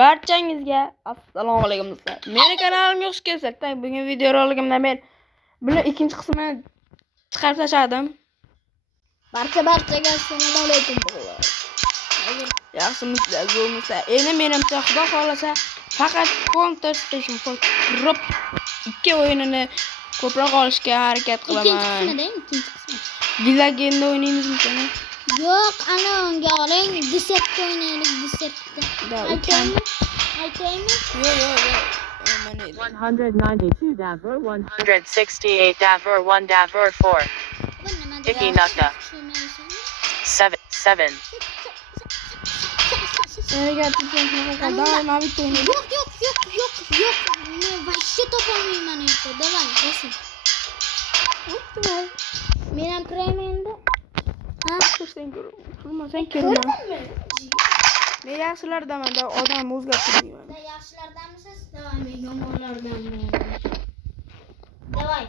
Barchangizga assalomu alaykum do'stlar. Meni kanalimga xush kelibsizlar. Bugun video roligimda men buni ikkinchi qismini chiqarib tashladim. Barchaga assalomu alaykum. Yaxshimisizlar, zo'rmisizlar? Endi menimcha xudo xolasa faqat Counter Station Group 2 o'yinini ko'proq olishga harakat qilaman. Ikkinchi qismi. Villagenda o'ynaymizmi? Yo'q, ana unga oling, Desert'da o'ynaylik, Desert'da. Aytaymi? Yo'q. 192 Davur 168 Davur 1 Davur 4 Dicky Nukta 7 Nega tutgan daima bitta o'ynaydi. Yo'q. Men vashshe topolmayman yerda. Davay, bosim. Men ham kirayman endi. Ha? Sen kirma. Men yaxshilardaman, odam o'zgartirmayman. Siz yaxshilardanmisiz? Davay, men yomonlardanman. Davay.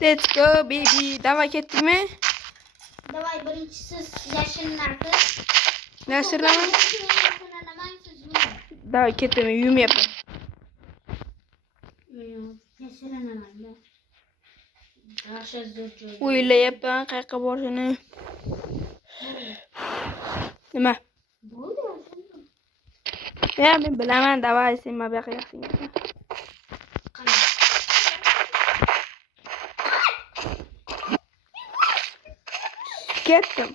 Let's go baby. Davay ketdikmi? Davay, birinchisi yashin narxi. Nashrman? Davay ketdim, yumayapman. Yashiranaman. Yaxshi zo'r joy. O'ylayapman qayerga borishini. Nima? Bo'ldi. Men bilaman, davay, sen bu yoqqa yaxshin. Ketdim.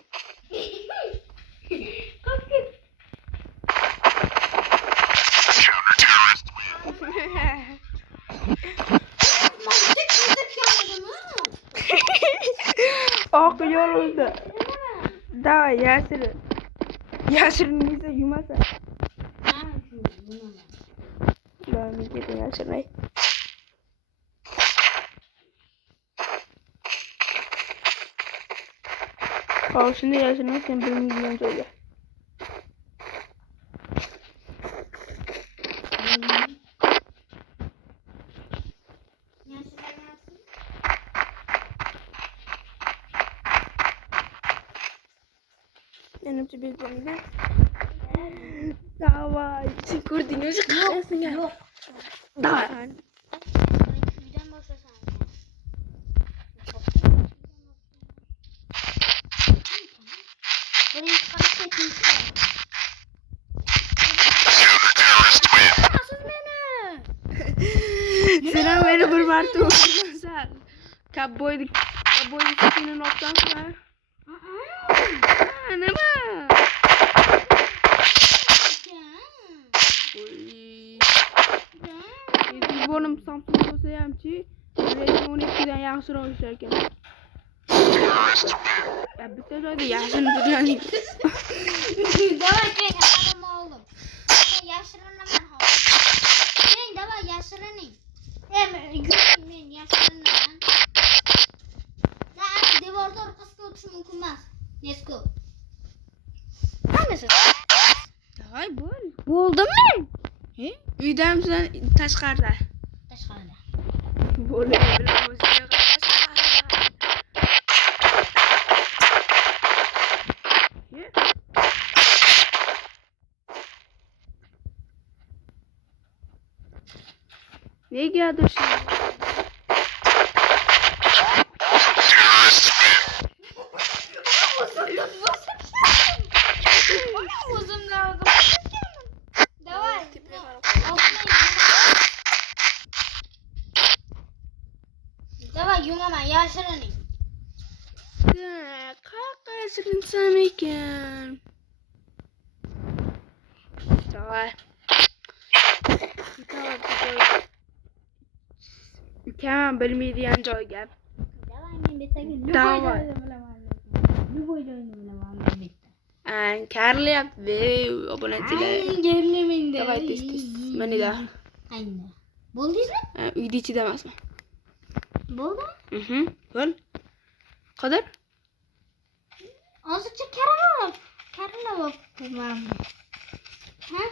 Oq yo'lda. Davay, yashirin. Yashiriningizda yumasa. Davay, keting yashiray. Shunda yashirin, sen bilmaydigan joyga. Menimcha bezbonida. Davay, sen ko'rdingmi o'zi qahrasinga? Yo'q. Davay. Uydan boshlasan. Birinchi qavatda ikkinchi qavat. Sen ham meni bir marta o'rgansan. Kabboyni skinini olsansan. Nima? Telefonim Samsung bo'lsa hamchi, lekin 12 dan yaxshiroq ishlar ekan. Bitta joyda yashin turgan. Davay, keling, xabarimni oldim. Yashirinaman hozir. Keling, davay, yashirining. Men yashirinaman. Devorda orqasiga o'tish mumkin emas. Nesko. Qanisi? Davay, bo'l. Bo'ldimmi? Uydamsan tashqarida. Tashqarida. Bo'ladi, bilan o'ziga negadir shu Davay, yumaman, yashirining. Qayerga yashirinsam ekan? Davay. Ukam bilmaydigan joyga. Davay, men bittaga Davay. Любой joyni bilaman men bitta. Karilyapti, obunachilar. Gerlemingda. Davay, tez. Menida. Ayni. Bo'ldingizmi? Uyda ichida emasman. Bo'ldimi? Bo'l. Qodir? Hozircha karilab ha?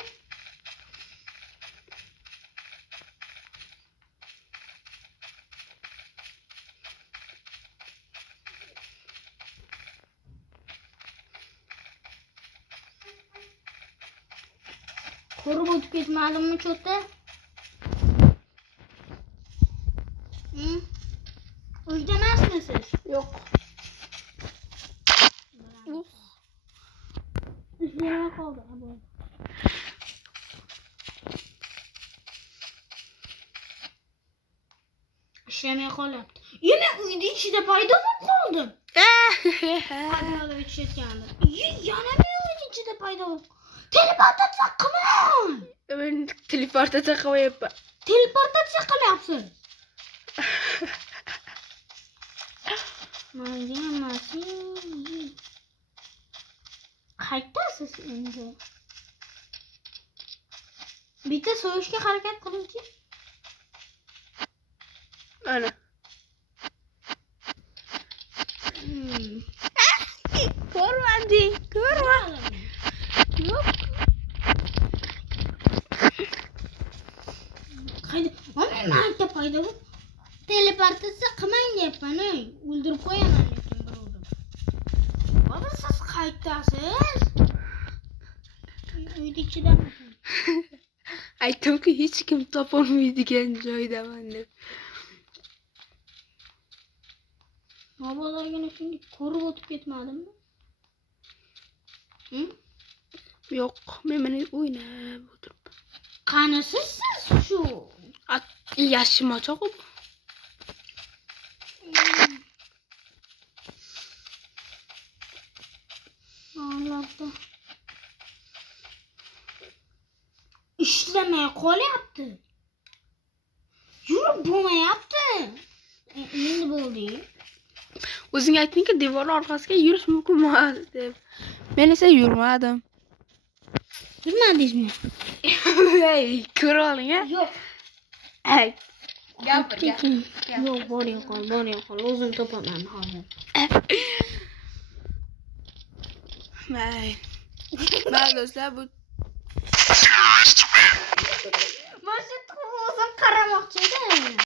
Ko'rib o'tib ketmadimmi cho'ta? Uyda emasmisiz? Yo'q. Ishlamay qoldi. Ishlamay qolyapti. Yana uyda ichida paydo bo'lib qoldim. Qanday o'tishayotgandi? Yana men uyda ichida paydo bo'ldim. Teleportatsiya qilmang. Men teleportatsiya qilyapman. Teleportatsiya qilyapsiz. Menga emas. Qaytasiz endi. Bitta so'yishga harakat qilingchi. Ana. Ko'rmading, ko'rmadim. Yo'q. Qayda? Mana marta paydo bo'lib teleportatsiya qilmang deyapman-ey. O'ldirib qo'yaman lekin birovni. Baba siz qaytasiz? Uyda ichidamiz. Aytdimki hech kim topolmaydigan joydaman deb. Mabolargina shunday ko'rib o'tib ketmadimmi? Yo'q, men mana o'ynab o'tiribman. Qanisiz siz shu? Yashimochoq bu. Allohda. Ishlamay qolyapti. Yurib bo'lmayapti. Endi bo'ldi. O'zing aytdingki devor orqasiga yurish mumkin emas deb. Men esa yurmadim. Yurmadingizmi? Ey, ko'ra oling, a? Yo'q. Ey. Gapir. Yo'q, boring qol. O'zim topaman hozir. Mayli. Mayli do'stlar, bu Mana shu o'zim qaramoqchi edim.